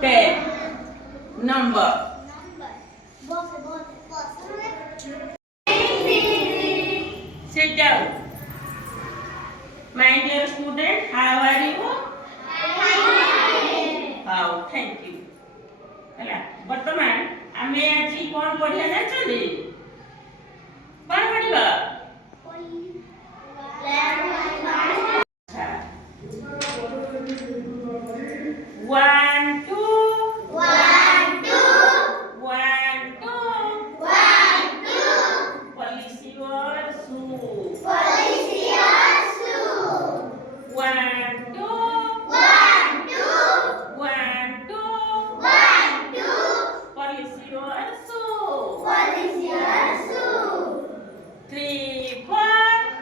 10. Number. Sit down. My dear student, how are you? How? Thank you. ହେଲା ବର୍ତ୍ତମାନ ଆମେ ଆଜି କ'ଣ ପଢ଼ିବା ଜାଣିଛନ୍ତି? କ'ଣ ପଢ଼ିବା? One, two. Police your shoe. One, two. 1, 2. Police your shoe. 3, 4.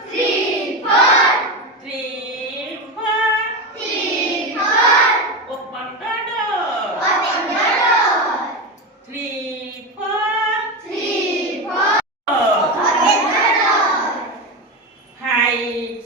3, 4. Open the door. 3, 4. 5,